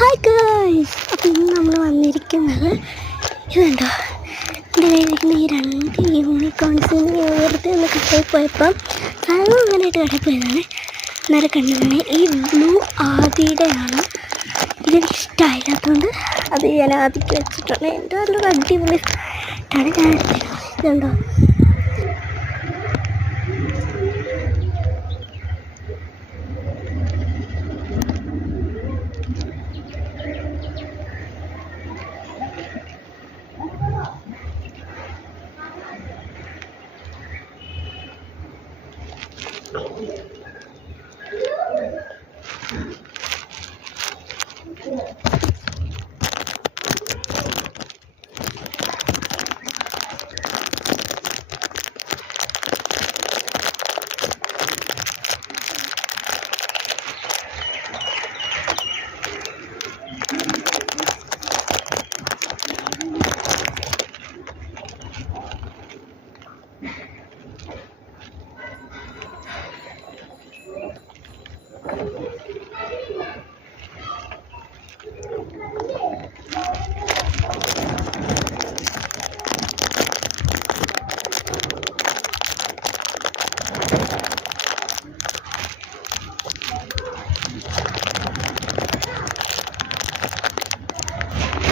Hi girls, അപ്പോൾ ഇന്ന് നമ്മൾ വന്നിരിക്കുന്നത് ഇതുണ്ടോ, എൻ്റെ കയ്യിലിരിക്കുന്ന ഈ രണ്ട് യൂണിക്കോൺസിന് വെറുതെ ഒന്ന് കടയിൽ പോയപ്പം സാധനം അങ്ങനെയായിട്ട് കടയിൽ പോയതാണ്. അന്നേരം കണ്ടതാണ് ഈ ബ്ലൂ ആദിയുടെയാണ്. ഇതെനിക്ക് ഇഷ്ടമായില്ലാത്തതുകൊണ്ട് അത് ഞാൻ ആദിക്ക് വെച്ചിട്ടുണ്ട്. എൻ്റെ നല്ലൊരു അടിപൊളി ആണ്. ഞാൻ ഇതുണ്ടോ,